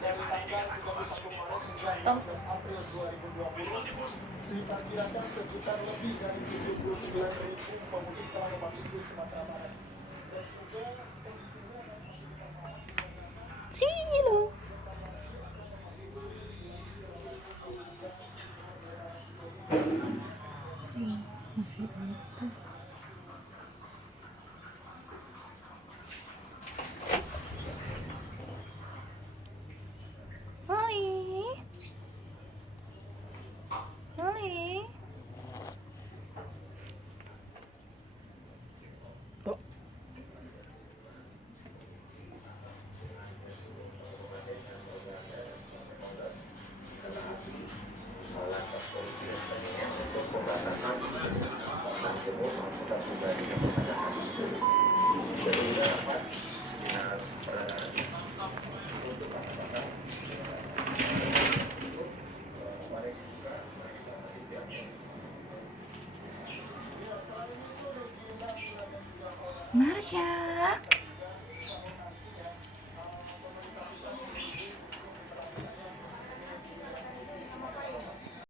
Oh, Diperkirakan sekitar lebih dari 79.000 pemudik telah memasuki Sumatera Barat. Dan juga kondisinya see you. Masih ada. Molly, Molly. Oh. Marsha.